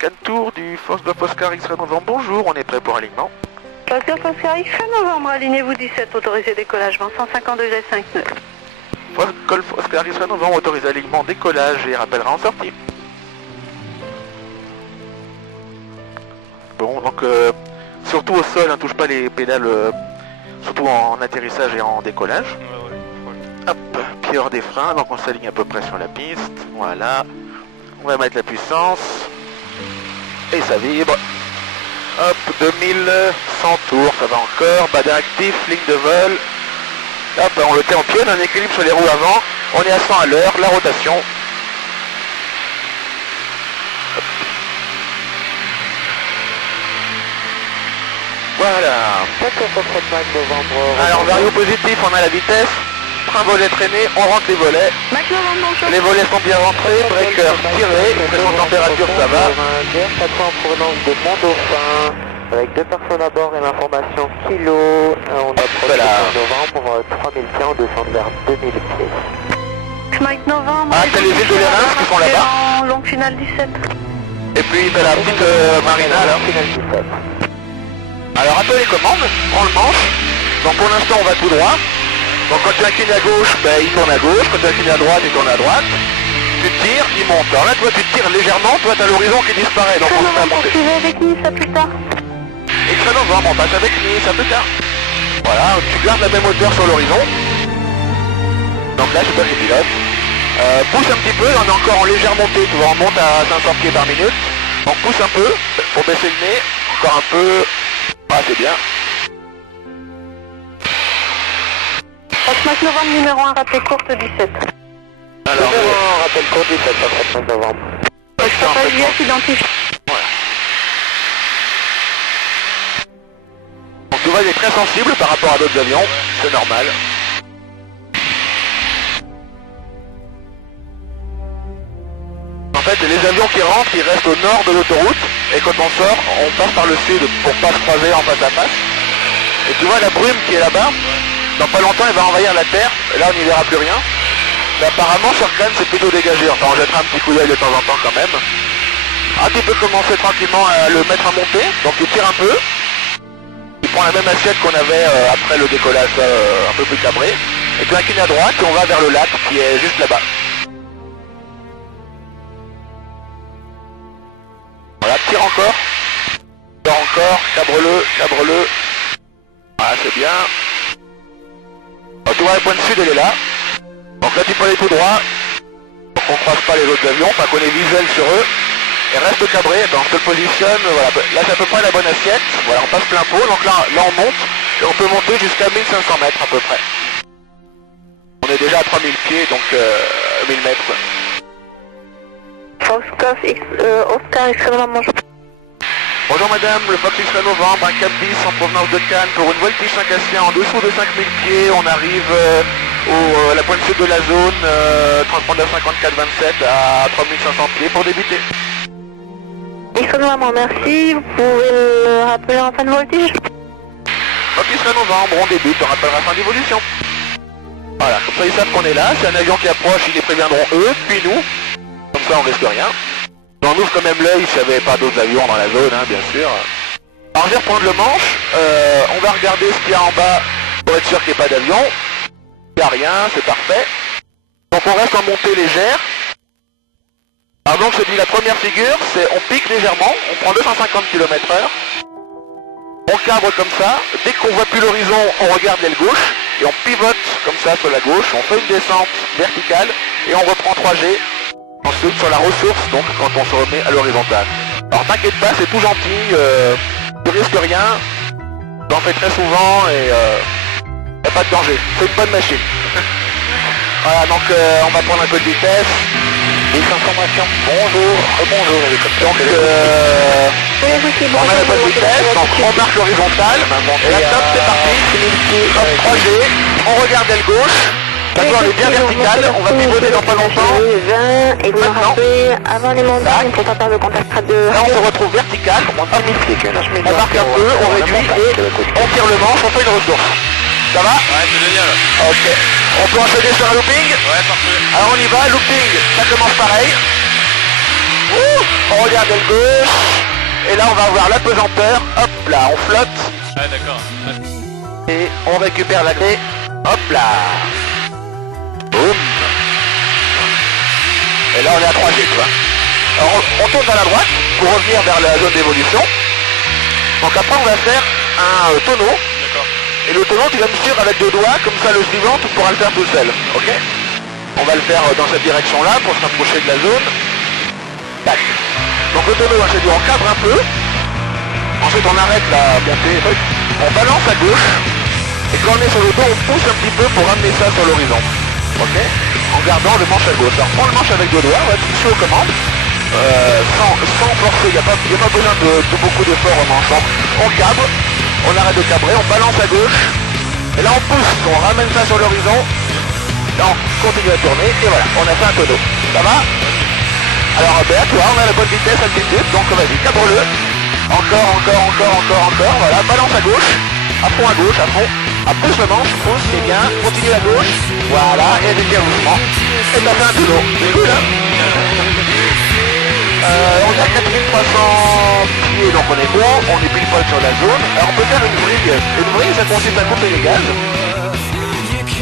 Cantour du Force Golf Oscar X-Ray Novembre, bonjour, on est prêt pour alignement. Force Golf Oscar X-Ray Novembre, alignez-vous 17, autorisé décollage, vent 150 degrés 5 nœuds. Force Golf Oscar X-Ray Novembre, autorisé alignement, décollage et rappellera en sortie. Bon, donc surtout au sol, touche pas les pédales, surtout en atterrissage et en décollage. Hop, puis hors des freins, donc on s'aligne à peu près sur la piste, voilà. On va mettre la puissance, et ça vibre. Hop, 2100 tours, ça va encore, badin actif, ligne de vol. Hop, on le tient en pied, on a un équilibre sur les roues avant, on est à 100 à l'heure, la rotation. Hop. Voilà. Alors, vario positif, on a la vitesse, train volet traîné, on rentre les volets. Les volets sont bien rentrés, breaker tiré, pression température ça va. En provenance de Mont-Dauphin, avec 2 personnes à bord et l'information kilo. On approche le novembre, 3000 pieds, on descend vers 2000 pieds. Mike Novembre. Ah, t'as les îles de l'Érins qui sont là-bas. En longue finale 17. Et puis t'as la petite marina là. Finale 17. Alors à toi les commandes, prends le manche. Donc pour l'instant on va tout droit. Donc quand tu inclines à gauche, ben, il tourne à gauche. Quand tu inclines à droite, il tourne à droite. Tu tires, il monte. Alors là toi tu tires légèrement, toi t'as l'horizon qui disparaît. Donc on se fait monter. Poursuivez avec Nice à plus tard. X-Ray Novembre, on passe avec Nice, à plus tard. Voilà, tu gardes la même hauteur sur l'horizon. Donc là c'est toi qui pilote. Pousse un petit peu, on est encore en légère montée, tu vois, on monte à 500 pieds par minute. On pousse un peu pour baisser le nez, encore un peu. Ah c'est bien. Mike Novembre numéro 1, rappel courte 17. Alors, rappel court 17, 35 novembre. Pas identifié. voilà. Donc tu vois, il est très sensible par rapport à d'autres avions, c'est normal. En fait, les avions qui rentrent, ils restent au nord de l'autoroute, et quand on sort, on passe par le sud pour pas se croiser en face à face. Et tu vois la brume qui est là-bas, dans pas longtemps elle va envahir la terre, et là on n'y verra plus rien. Mais apparemment sur Cannes c'est plutôt dégagé, enfin on jettera un petit coup d'œil de temps en temps quand même. Ah, tu peux commencer tranquillement à le mettre à monter, donc tu tires un peu. Tu prends la même assiette qu'on avait après le décollage un peu plus cabré. Et tu inclines à droite et on va vers le lac qui est juste là-bas. Voilà, tire encore. Tire encore, cabre-le, cabre-le. Voilà, c'est bien. Alors, tu vois la pointe sud elle est là. Donc là tu peux aller tout droit. Pour qu'on ne croise pas les autres avions, enfin qu'on est visuel sur eux. Et reste cabré, attends, je te le positionne, voilà. Là c'est à peu près la bonne assiette. Voilà, on passe plein pot, donc là on monte. Et on peut monter jusqu'à 1500 mètres à peu près. On est déjà à 3000 pieds, donc 1000 mètres. Oscar X-Ray Novembre. Bonjour madame, le Fox X-Ray Novembre, un Cap 10 en provenance de Cannes pour une voltige 5 Cassien en dessous de 5000 pieds. On arrive à la pointe sud de la zone, transpondeur 5427 à 3500 pieds pour débuter. X-Ray Novembre, merci. Vous pouvez le rappeler en fin de voltige? Fox X-Ray Novembre, on débute, on rappellera fin d'évolution. Voilà, comme ça ils savent qu'on est là, c'est un avion qui approche, ils les préviendront eux, puis nous. Comme ça on risque rien. On ouvre quand même l'œil s'il n'y avait pas d'autres avions dans la zone, hein, bien sûr. Alors je vais reprendre le manche, on va regarder ce qu'il y a en bas pour être sûr qu'il n'y ait pas d'avion. Il n'y a rien, c'est parfait. Donc on reste en montée légère. Alors donc je te dis la première figure, c'est on pique légèrement, on prend 250 km/h. On cabre comme ça, dès qu'on voit plus l'horizon, on regarde l'aile gauche et on pivote comme ça sur la gauche, on fait une descente verticale et on reprend 3G. Ensuite sur la ressource, donc quand on se remet à l'horizontale. Alors t'inquiète pas, c'est tout gentil, tu risques rien, j'en fais très souvent et y a pas de danger, c'est une bonne machine. Voilà, donc on va prendre un peu de vitesse. Les informations, bonjour, rebonjour hélicoptère. Donc on a la bonne vitesse, donc on marche l'horizontale, et là top c'est parti, hop 3G, on regarde l'aile gauche. D'accord, elle est bien verticale, on va pivoter dans pas longtemps. Et vous Maintenant, avant les montagnes, il ne faut pas perdre le contact de... là on se retrouve vertical, on marque un peu, on réduit et on tire le manche, on fait une ressource. Ça va? Ouais, c'est génial. Ok. On peut enchaîner sur un looping? Ouais, parfait. Alors on y va, looping, ça commence pareil. On regarde le gauche. Et là on va avoir la pesanteur. Hop là, on flotte. Ah d'accord. Et on récupère la clé. Hop là. Boum. Et là on est à 3G, tu vois. Alors on tourne vers la droite pour revenir vers la zone d'évolution. Donc après on va faire un tonneau. D'accord. Et le tonneau tu vas me suivre avec 2 doigts, comme ça le suivant tu pourras le faire tout seul. Ok? On va le faire dans cette direction là pour se rapprocher de la zone. Tac. Donc le tonneau, on cadre un peu. Ensuite on arrête la montée. On balance à gauche. Et quand on est sur le dos, on pousse un petit peu pour ramener ça sur l'horizon. Ok? En gardant le manche à gauche. Alors prends le manche avec 2 doigts, on va toucher aux commandes. Sans forcer, il n'y a pas besoin de beaucoup d'efforts en manchant. On cabre, on arrête de cabrer, on balance à gauche. Et là on pousse, on ramène ça sur l'horizon. Là on continue à tourner et voilà, on a fait un tonneau. Ça va? Alors ben à toi, on a la bonne vitesse, altitude, donc vas-y, cabre-le. Encore, voilà, balance à gauche, à fond, à fond. À pousse le manche, pousse, c'est bien, continue à gauche, voilà, et dévie doucement. Et t'as fait un tonneau, c'est cool hein. On est à 4300 pieds, donc on est bon, on est pile poil sur la zone. Alors on peut faire une vrille. Une vrille, ça consiste à couper les gaz.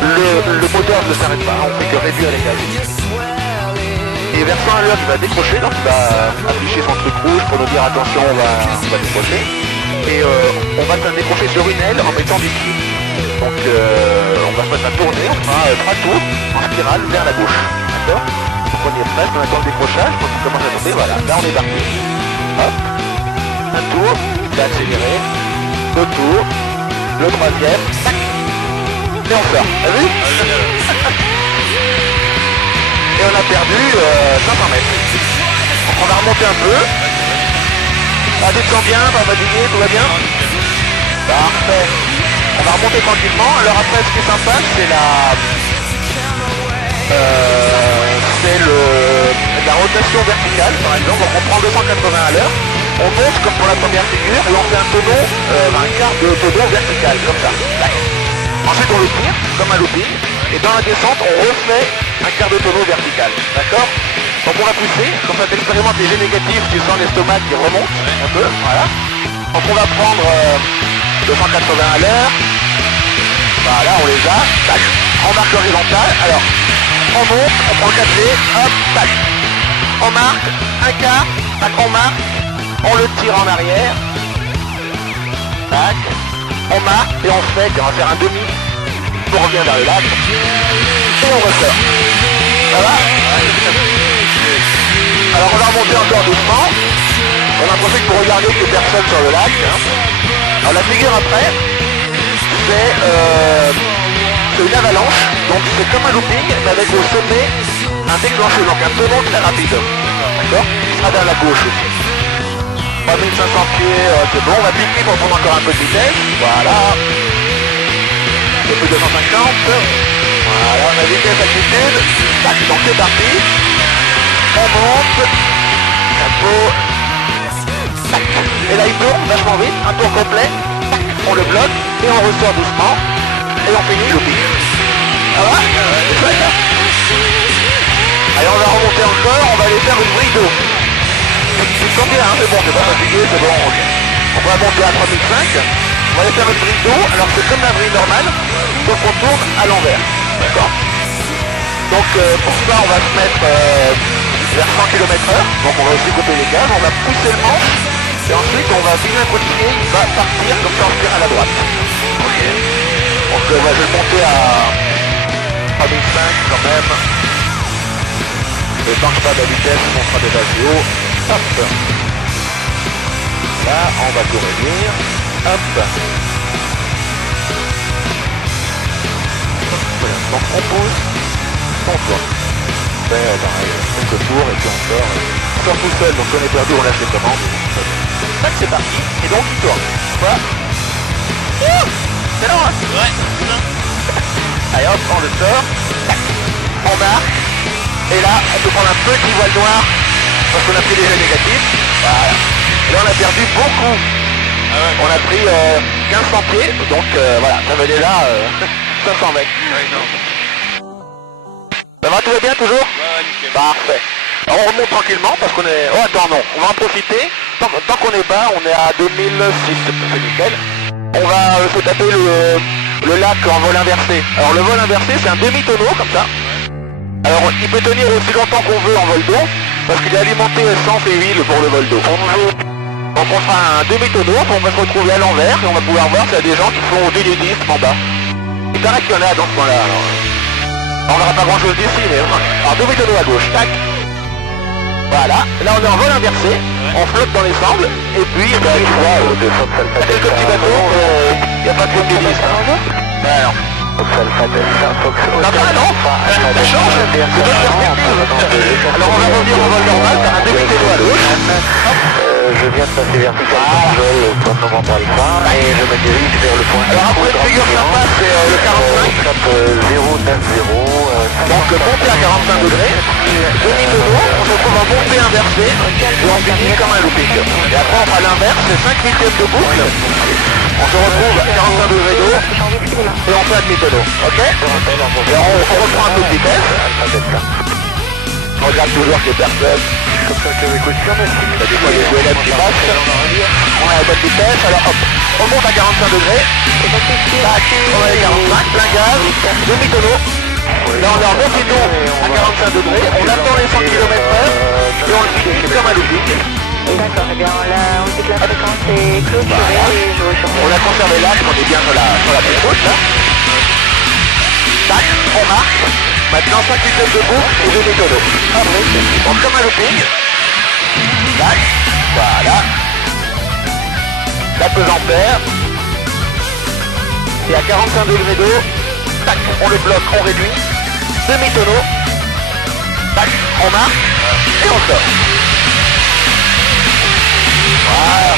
Le moteur ne s'arrête pas, on fait que réduire les gaz. Et vers 100 à l'heure, il va décrocher, donc il va afficher son truc rouge pour nous dire attention, on va décrocher. Et on va se décrocher sur une aile en mettant du pied. Donc on va se mettre à tourner, on fera 3 tours en spirale vers la gauche. D'accord? Donc on y est presque, on attend le décrochage, quand on commence à tomber, voilà, là on est parti. Hop, un tour, c'est accéléré, 2 tours, le 3e, tac, et on sort. T'as vu? Et on a perdu 500 mètres. Donc on va remonter un peu. Ah, tu te sens bien, pas fatigué, tout va bien? Parfait. On va remonter tranquillement. Alors après, ce qui est sympa, c'est la rotation verticale, par exemple. Donc on prend 280 à l'heure. On monte comme pour la première figure et on fait un tonneau, un quart de tonneau vertical, comme ça. Tac. Ensuite on le tire, comme un looping. Et dans la descente, on refait un quart de tonneau vertical. D'accord? Donc on va pousser. Comme ça, t'expérimentes les G négatifs, tu sens l'estomac qui remonte un peu. Voilà. Donc on va prendre 280 à l'heure. Voilà, on les a. Tac. On marque l'horizontale. Alors, on monte, on prend 4G. Hop, tac. On marque un quart. Tac, on marque. On le tire en arrière. Tac. On marque et on fait, on va faire un demi. On revient vers le lac. Et on ressort. Ça va? Alors on va remonter encore doucement. On en profite pour regarder que personne sur le lac. Hein. Alors la figure après, c'est une avalanche. Donc c'est comme un looping, mais avec au sommet un déclencheur, donc un tonneau très rapide. D'accord? Il sera vers la gauche aussi. 3500 pieds, c'est bon. On va piquer pour prendre encore un peu de vitesse. Voilà. Un peu plus de 250. Voilà, on a vitesse, altitude. Tac, donc c'est parti. On monte. Tempo. Tac. Et là il tourne vachement vite, un tour complet. Tac. On le bloque et on ressort doucement. Et on finit le pic. Ça va? C'est chouette hein? Allez, on va remonter encore, on va aller faire une vrille d'eau. Tu te sens bien, hein? C'est bon, t'es pas fatigué, c'est bon, ok. On va monter à 3005. On va aller faire une vrille d'eau, alors c'est comme la vrille normale, sauf qu'on tourne à l'envers. D'accord? Donc pour ça on va se mettre vers 100 km/h, donc on va aussi couper les gaz, on va pousser le manche, et ensuite on va bien continuer, il va partir comme ça on tire à la droite. Ok. Donc je vais le monter à 3005 quand même. Et tant que je pas de la vitesse, on sera déjà assez haut. Hop. Là on va tout réduire. Hop. Voilà. Donc on pousse, on tourne. Pareil, quelques tours et puis on sort. On sort tout seul, donc on est perdu, on lâche les commandes. Tac, c'est parti. Et donc il tourne. Voilà. C'est long hein? Ouais. Allez hop, on le sort. Tac. On marque. Et là, on peut prendre un petit voile noir parce qu'on a pris des jets négatifs. Voilà. Et là on a perdu beaucoup. Ah ouais. On a pris 1500 pieds, donc voilà, ça veut déjà 500 mètres. Ouais, non. Ça va, tout va bien toujours? Ouais, nickel. Parfait. Alors on remonte tranquillement parce qu'on est... Oh attends non, on va en profiter. Tant qu'on est bas, on est à 2006, c'est nickel. On va se taper le lac en vol inversé. Alors le vol inversé c'est un demi-tonneau comme ça. Alors il peut tenir aussi longtemps qu'on veut en vol d'eau parce qu'il est alimenté essence et huile pour le vol d'eau. Donc on fera un demi-tonneau, on va se retrouver à l'envers et on va pouvoir voir s'il y a des gens qui font du nudisme en bas. Il paraît qu'il y en a dans ce coin-là. On verra pas grand-chose d'ici, mais... Alors demi-tonneau à gauche, tac. Voilà, là on est en vol inversé, on flotte dans les sangles, et puis bah, tu vois, quelques petits bateaux, il n'y a pas trop de nudisme. Bah non. Non, ça change, c'est d'autres perspectives. Alors on va revenir en vol normal, par un demi-tonneau à gauche. Je viens de passer verticalement en vol au point de Novembre Alpha et je me dirige vers le point. Alors après une figure sympa, c'est le 45. 090. Donc montée à 45 degrés, demi-tonneau, on se retrouve en montée inversée et on finit comme un looping. Et après on fera l'inverse, c'est 5 huitièmes de boucle. On se retrouve à 45 degrés d'eau et on fait un demi-tonneau. Ok? Et on reprend un peu de vitesse. On regarde toujours que personne. Comme ça que l'équation, merci. Il y a des fois des goélettes qui passent. On a la bonne vitesse, alors hop, on monte à 45 degrés. Tac, on est à 45, plein gaz, demi-tonneau. Là on est en demi-tonneau à 45 degrés, on attend les 100 km/h et on le finit comme un looping. D'accord, eh bien là, on sait que la fréquence est clôturée et je recherche. On a conservé l'axe, on est bien sur la petite route là. Tac, on marche. Maintenant 5 huitièmes de boucle et demi-tonneau. Après, on comme un looping. Tac, voilà. La pesanteur. Et à 45 degrés d'eau, tac, on le bloque, on réduit. Demi-tonneau. Tac, on marche et on sort. Voilà.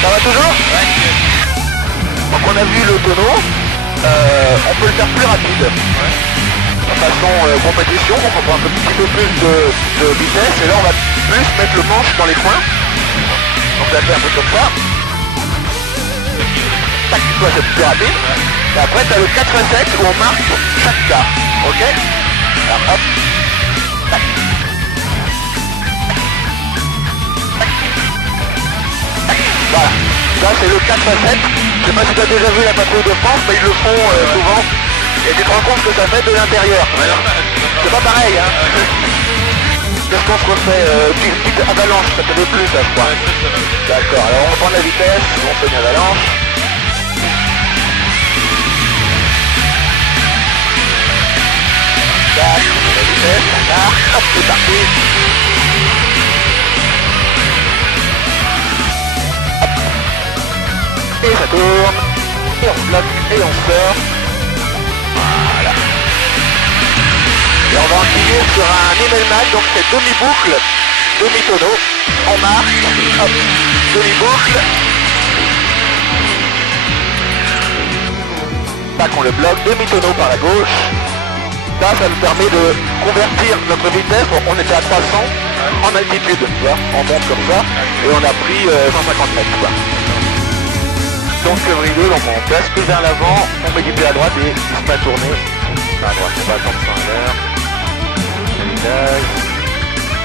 Ça va toujours? Ouais. Donc on a vu le tonneau, on peut le faire plus rapide. Ouais. De façon compétition, donc on prend un petit peu plus de vitesse et là on va plus mettre le manche dans les coins. Donc on va faire un peu comme ça. Tac, toi c'est plus rapide. Et après tu as le 4x7 où on marque chaque cas. Ok? Alors hop. Tac. Voilà, ça c'est le 4x7, je sais pas si tu as déjà vu la patrouille de France, mais ils le font souvent, et tu te rends compte que ça fait de l'intérieur. C'est pas pareil, hein. Qu'est-ce qu'on se refait une petite avalanche, ça fait plus ça je crois. D'accord, alors on prend la vitesse, on fait une avalanche. Tac, on fait la vitesse, on marche, hop, c'est parti. Et ça tourne, et on bloque, et on sort. Voilà. Et on va enquiller sur un Immelmann, donc c'est demi-boucle, demi-tonneau. On marche, hop, demi-boucle. Tac, on le bloque, demi-tonneau par la gauche. Ça nous permet de convertir notre vitesse. On était à 300 en altitude, tu vois. On monte comme ça, et on a pris 150 mètres, quoi. Donc rideau, donc on bascule vers l'avant, on met du pied à droite et il se met à tourner. À droite, on va attendre 100 à l'heure.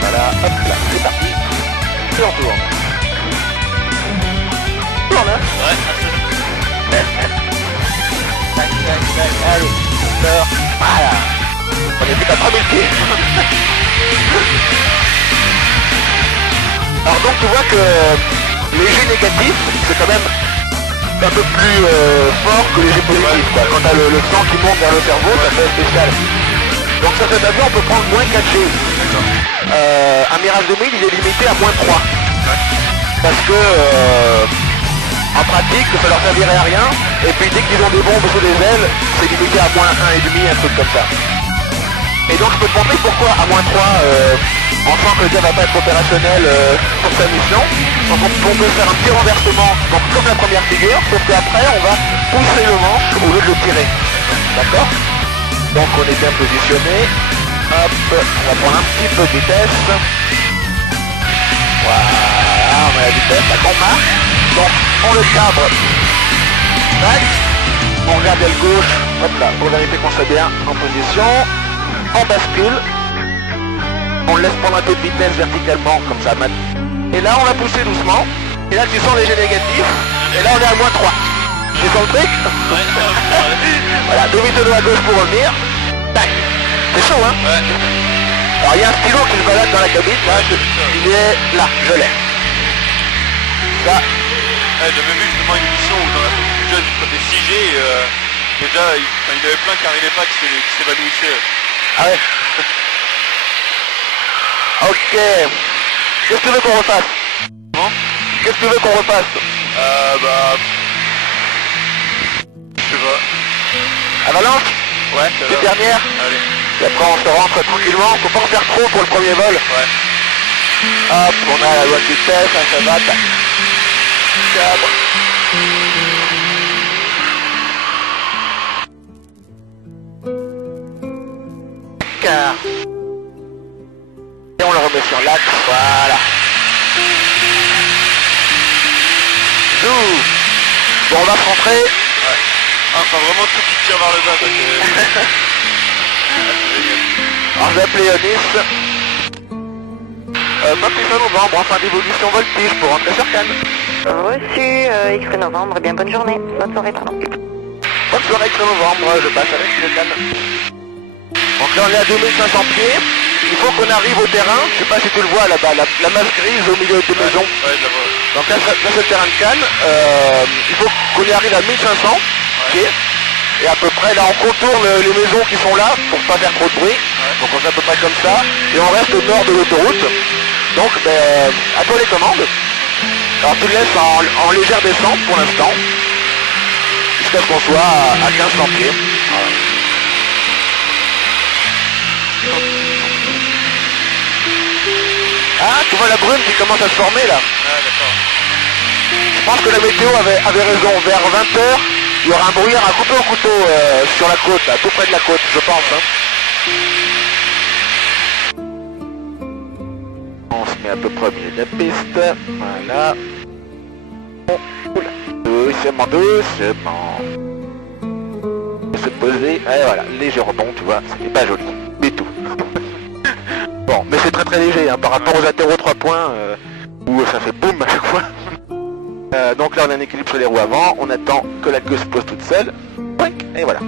Voilà, hop là, c'est parti. Et on tourne. Tourne, hein? Ouais. Tac, tac, tac, allez, on sort. Voilà. On est plus qu'à 3000 pieds. Alors donc tu vois que léger négatif, c'est quand même un peu plus fort que les jets positifs, quoi. Quand t'as le sang qui monte vers le cerveau, ça fait spécial. Donc ça fait avion, on peut prendre moins 4G. Un Mirage 2000, il est limité à moins 3. Parce que en pratique, ça leur servirait à rien. Et puis dès qu'ils ont des bombes sous les ailes, c'est limité à moins 1,5, un truc comme ça. Et donc je peux te montrer pourquoi à moins 3, en sent que le gars va pas être opérationnel pour sa mission. Donc on peut faire un petit renversement, donc comme la première figure, sauf qu'après on va pousser le manche au lieu de le tirer. D'accord? Donc on est bien positionné. Hop, on va prendre un petit peu de vitesse. Voilà, on met la vitesse, là qu'on marche. Donc on le cabre. Tac. On regarde à gauche, hop là, pour vérifier qu'on soit bien en position. On bascule. On le laisse prendre un peu de vitesse verticalement, comme ça. Et là, on va pousser doucement. Et là, tu sens léger négatif. Et là, on est à moins 3. Tu sens le truc? Voilà, demi-tonneau à gauche pour revenir. Tac. C'est chaud, hein? Ouais. Alors, il y a un stylo qui se balade dans la cabine. Là, il est là, je l'ai. Ça. J'avais vu justement une émission où dans la plus jeune, côté 6G, déjà, il y avait plein qui n'arrivaient pas, qui s'évanouissaient. Ah ouais. Ok. Qu'est-ce que tu veux qu'on refasse? Bon. Qu'est-ce que tu veux qu'on refasse? Bah... Je sais pas. À Valence? Ouais, Une dernière? Allez. Et après on se rentre tranquillement, faut pas en faire trop pour le premier vol. Ouais. Hop, on a la loi de vitesse, ça va, tac. Cadre. Car. Et on le remet sur l'axe, voilà. Zou. Bon, on va se rentrer. Ouais. Ah, enfin vraiment tout qui tire vers le bas, parce que... Alors je vais appeler Nice. 28 novembre, fin d'évolution voltige pour rentrer sur Cannes. Reçu, X novembre, bien bonne journée. Bonne soirée, pardon. Bonne soirée, X novembre, je passe avec le Cannes. Donc là on est à 2500 pieds. Il faut qu'on arrive au terrain. Je sais pas si tu le vois là-bas, la masse grise au milieu des maisons. Ouais, je la vois. Donc là c'est le terrain de Cannes. Il faut qu'on y arrive à 1500 pieds. Et à peu près, là on contourne les maisons qui sont là pour pas faire trop de bruit. Donc on fait à peu près comme ça. Et on reste au nord de l'autoroute. Donc ben, à toi les commandes. Alors tu le laisses en légère descente pour l'instant. Jusqu'à ce qu'on soit à 1500 pieds. Voilà. Ah, tu vois la brume qui commence à se former là. Ah, d'accord. Je pense que la météo avait raison. Vers 20h, il y aura un brouillard à couper au couteau sur la côte, là, tout près de la côte, je pense. Hein. On se met à peu près au milieu de la piste. Voilà. Doucement, doucement. Se poser. Et voilà, léger rebond, tu vois, c'est pas joli du tout. Bon, mais c'est très très léger hein, par rapport aux atterros 3 points où ça fait boum à chaque fois. Donc là on a un équilibre sur les roues avant, on attend que la queue se pose toute seule. Et voilà.